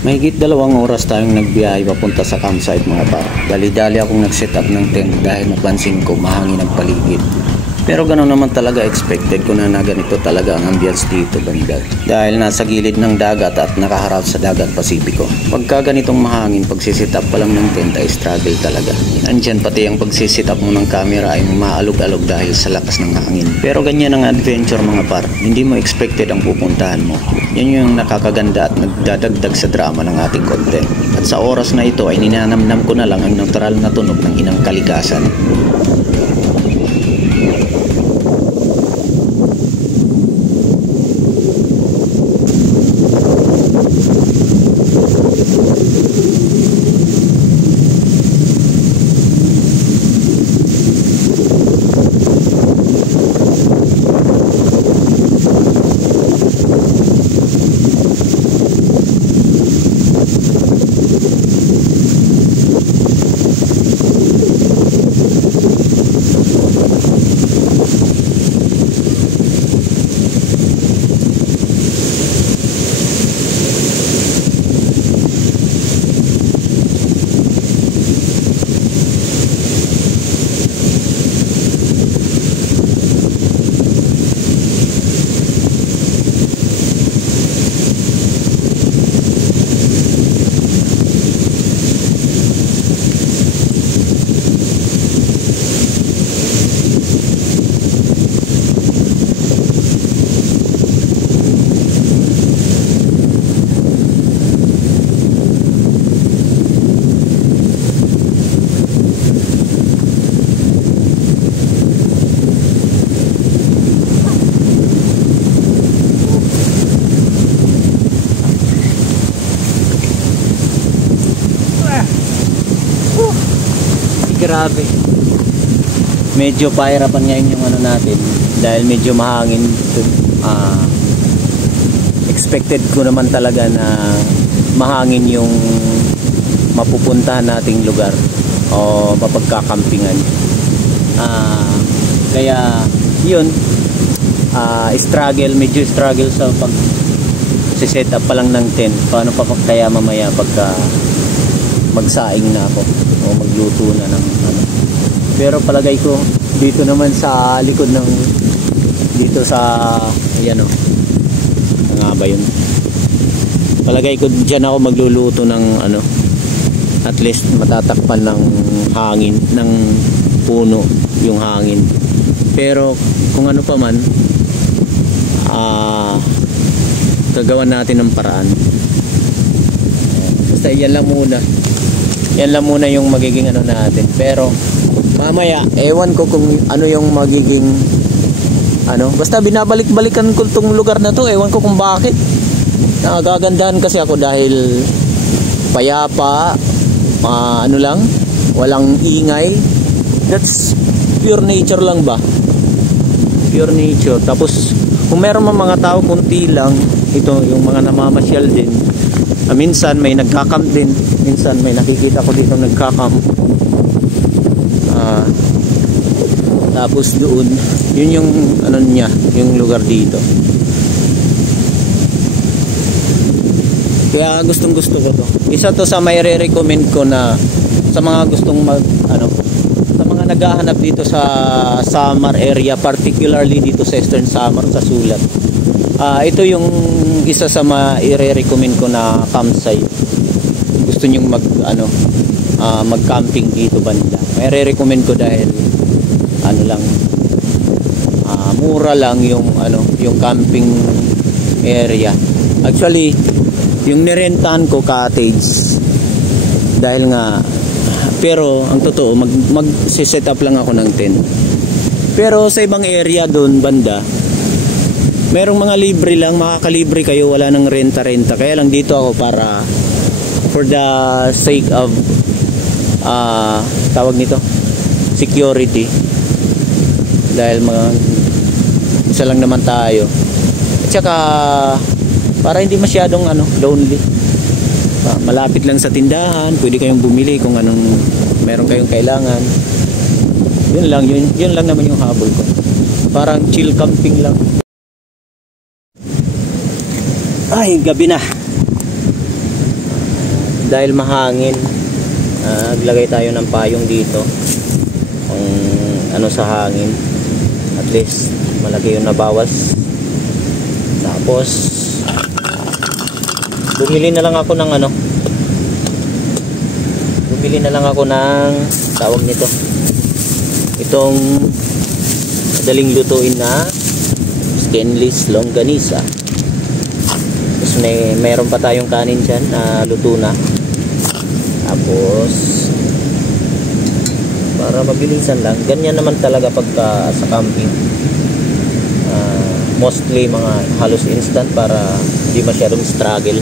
Mahigit 2 oras tayong nagbiyahe papunta sa campsite mga par. Dali-dali akong nag-set up ng tent dahil napansin ko mahangin ang paligid. Pero gano'n naman talaga, expected ko na ganito talaga ang ambience dito banda. Dahil nasa gilid ng dagat at nakaharap sa dagat Pasipiko. Pagka ganitong mahangin, pagsisit up pa lang ng tent ay struggle talaga. Andyan pati ang pagsisit up mo ng camera ay maalog-alog dahil sa lakas ng hangin. Pero ganyan ang adventure mga par. Hindi mo expected ang pupuntahan mo. Yan yung nakakaganda at nagdadagdag sa drama ng ating content. At sa oras na ito ay ninanamnam ko na lang ang natural na tunog ng inang kalikasan. Grabe. Medyo pahirapan ngayon yung ano natin dahil medyo mahangin. Expected ko naman talaga na mahangin yung mapupuntahan nating lugar o mapagkakampingan. Kaya yun, medyo struggle sa pag set up pa lang ng tent. Paano pa kaya mamaya pagka magsaing na ako o magluto na ng ano. Pero palagay ko dito naman sa likod ng dito sa ayan o, nga ba yun, palagay ko dyan ako magluluto ng ano, at least matatakpan ng hangin ng puno yung hangin. Pero kung ano pa man, gagawan natin ng paraan. Basta yan lang muna yung magiging ano natin. Pero mamaya ewan ko kung ano yung magiging ano, basta binabalik-balikan ko tong lugar na to. Ewan ko kung bakit nagagandahan kasi ako dahil payapa, ano lang, walang ingay. That's pure nature lang ba, pure nature. Tapos kung meron mga tao kunti lang, ito yung mga namamasyal din. Minsan may nagka-camp din, minsan may nakikita ko dito nagka-camp. Tapos doon, yun yung ano niya, yung lugar dito. Kaya gustong-gusto ko to. Isa to sa may re-recommend ko na sa mga gustong sa mga naghahanap dito sa Samar area, particularly dito sa Eastern Samar sa Sulat. Ito yung isa sa i-recommend ko na campsite. Gusto niyo mag-camping dito banda. May re-recommend ko dahil ano lang, mura lang yung yung camping area. Actually, yung nirentahan ko cottage dahil nga, pero ang totoo mag-set up lang ako ng tent. Pero sa ibang area doon banda, merong mga libre lang, makakalibre kayo, wala nang renta-renta. Kaya lang dito ako para for the sake of tawag nito, security. Dahil isa lang naman tayo. At saka para hindi masyadong lonely. Malapit lang sa tindahan, pwede kayong bumili kung anong meron kayong kailangan. Yun lang naman yung habol ko. Parang chill camping lang. Ay, gabi na. dahil mahangin, naglagay tayo ng payong dito kung ano sa hangin, at least malaki yung nabawas. Tapos bumili na lang ako ng tawag nito, itong madaling lutuin na skinless longganisa. Tapos mayroon pa tayong kanin dyan na luto na. Tapos para mabilisan lang, ganyan naman talaga pagka sa camping, mostly mga halos instant para hindi masyadong struggle.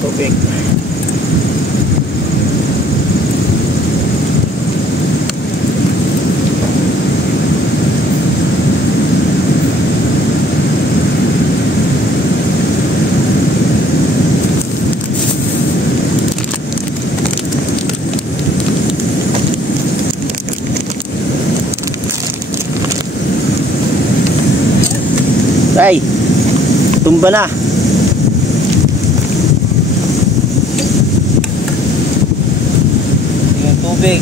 Tubig. Ay, tumba na. Yung tubig.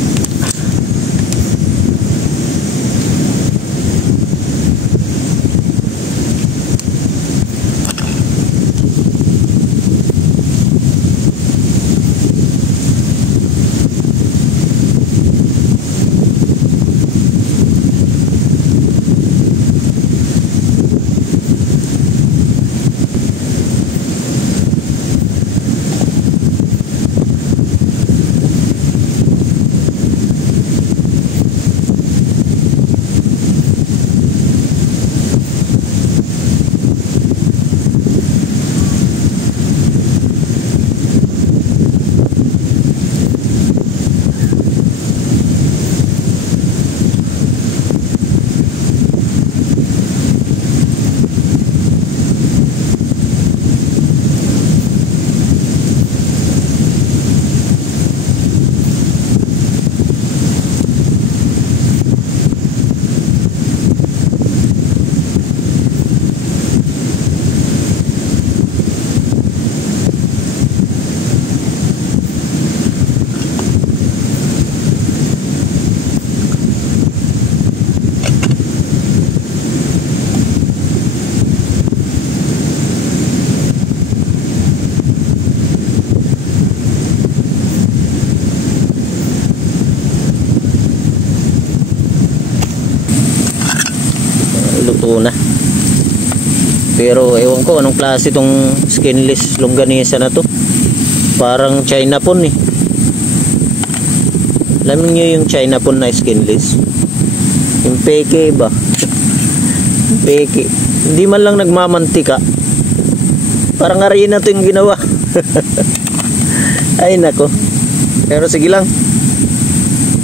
Luto na. Pero ewan ko anong klase itong skinless longganisa na to. Parang China pon eh. Alam niyo yung China pon na skinless, yung peke ba? Peke. Hindi man lang nagmamantika. Parang harina to yung ginawa. Ay nako. Pero sige lang,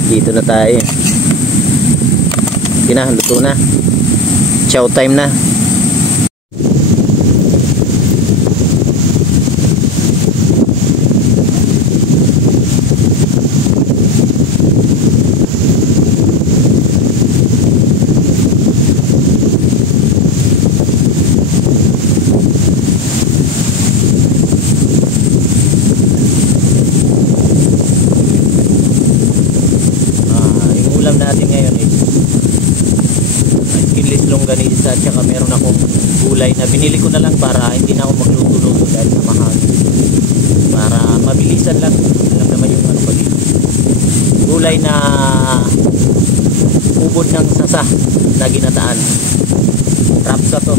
dito na tayo. Luto na. Chow time na. Yung ulam natin ngayon is skinless longganisa, at saka meron akong gulay na binili ko na lang para hindi na ako magluto-luto dahil sa mahal, para mabilisan lang. Alam naman yung ano pa dito, gulay na ubod ng sasa na ginataan. Rapsa to.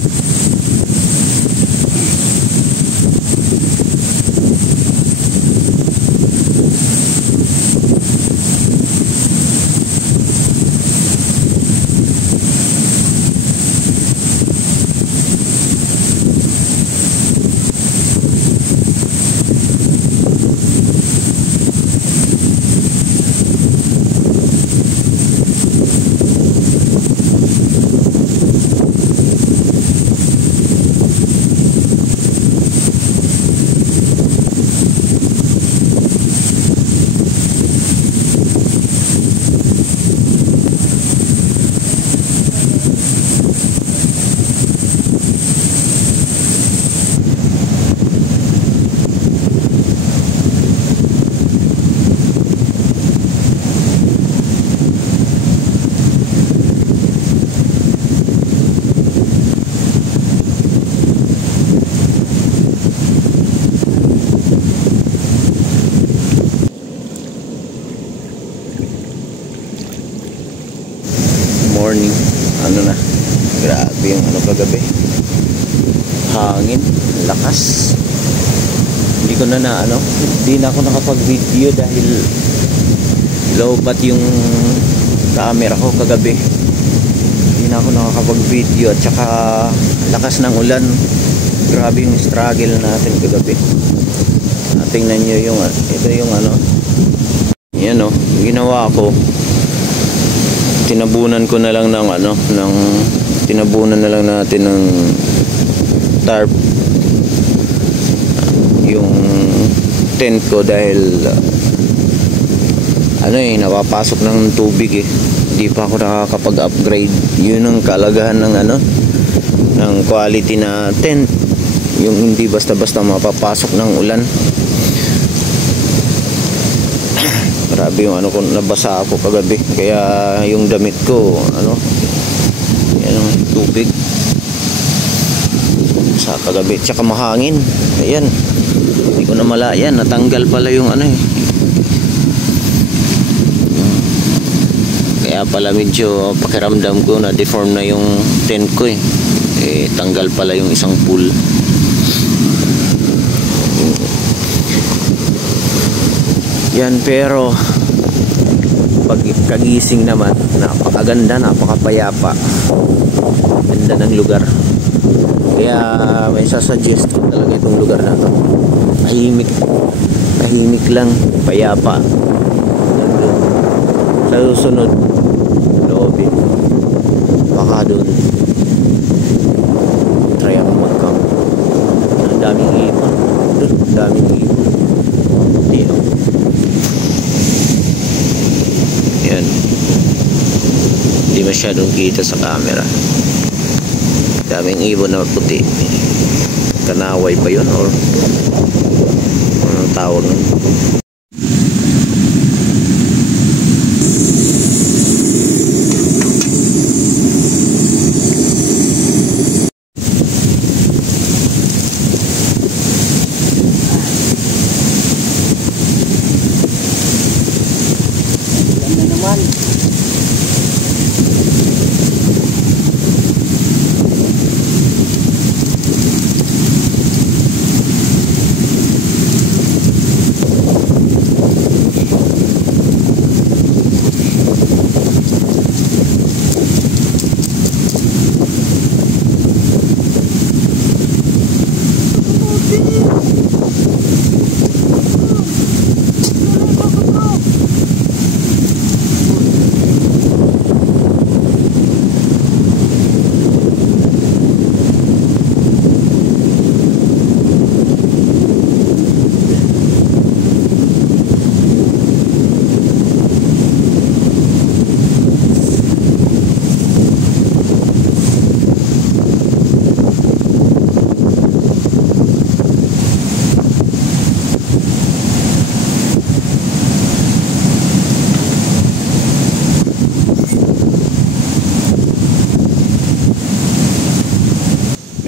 lakas. Hindi ko na hindi na ako nakapag-video dahil low-bat yung camera ko kagabi. Hindi na ako nakakapag-video at saka lakas ng ulan. Grabe yung struggle natin kagabi. Tingnan nyo yung ito yung yan ginawa ko. Tinabunan ko na lang tinabunan na lang natin ng tarp yung tent ko dahil napapasok ng tubig hindi pa ako nakakapag-upgrade. Yun ang kalagahan ng ng quality na tent, yung hindi basta-basta mapapasok ng ulan. Grabe yung ko, nabasa ako kagabi kaya yung damit ko yan ang tubig sa kagabi, tsaka mahangin. Ayan, hindi ko na malayan, natanggal pala yung kaya pala medyo pakiramdam ko na deform na yung tent ko tanggal pala yung isang pool. Yan, pero pag kagising naman, napakaganda, napakapayapa, ganda ng lugar. Kaya may sasuggest ko talaga itong lugar na to. Tahimik lang, payapa. Sa susunod loobin, baka doon try ako mag-camp. Ang daming ibon doon, daming ibon. Yan, hindi masyadong kita sa camera. Daming ibon na puti. Kanaway ba yun or anong tawag nun?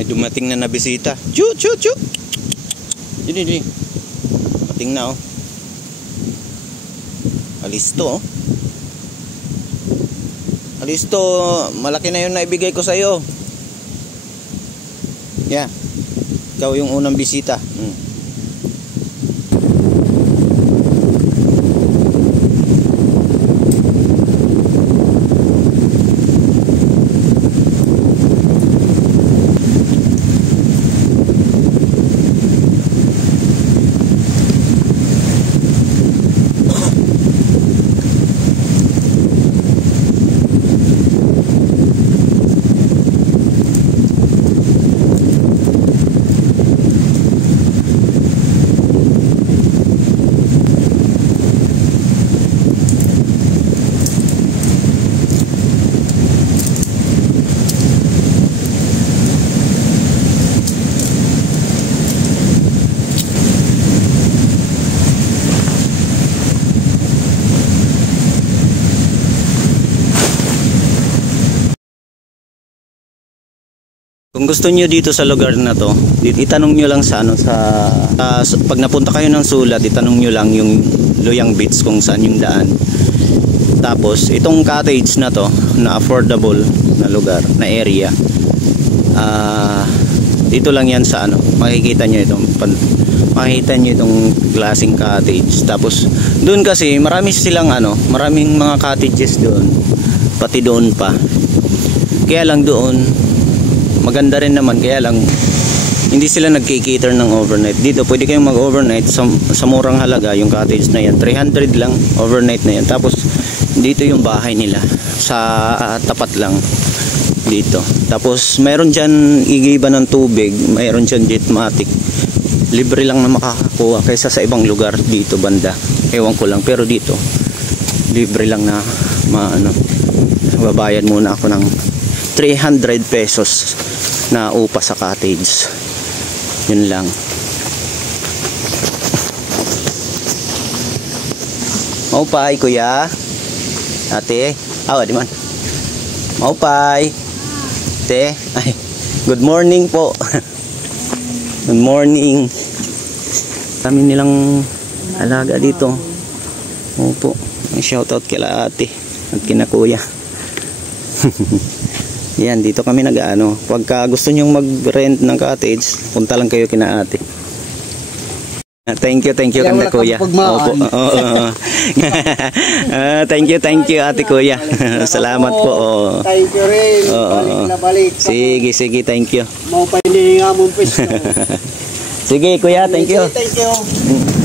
Dumating na bisita. Chu. Dini. Dumating na Alisto Alisto, malaki na 'yung naibigay ko sa iyo. Yeah. Ikaw 'yung unang bisita. Kung gusto niyo dito sa lugar na to, itanong niyo lang sa pag napunta kayo ng Sulat, itanong niyo lang yung Loyang Beach kung saan yung daan. Tapos itong cottage na to, na affordable na lugar, na area, Dito lang yan sa ano, makikita nyo itong klaseng cottage. Tapos doon kasi marami silang maraming mga cottages doon, pati doon pa. Kaya lang doon maganda rin naman, kaya lang hindi sila nagki-cater ng overnight. Dito pwede kayong mag-overnight sa murang halaga. Yung cottage na yan 300 lang, overnight na yan. Tapos dito yung bahay nila sa tapat lang dito. Tapos mayroon dyan igiba ng tubig, mayroon dyan jetmatic. Libre lang na makakakuha kaysa sa ibang lugar dito banda, ewan ko lang. Pero dito libre lang na babayad muna ako ng 300 pesos na upa sa cottage. Yun lang. Maupay kuya, ate, di man. Maupay, ate, ay, good morning po. Good morning. Kami nilang alaga dito. Opo, shoutout kila ate at kina kuya. Yan, dito kami pagka gusto nyong mag-rent ng cottage, punta lang kayo kina ate. Thank you kanda kuya. Opo. Thank you ate kuya. Salamat po. Thank you rin. Balik na balik. Sige, thank you. Mau pa hindi nga mong pisto. Sige kuya, thank you. Thank you.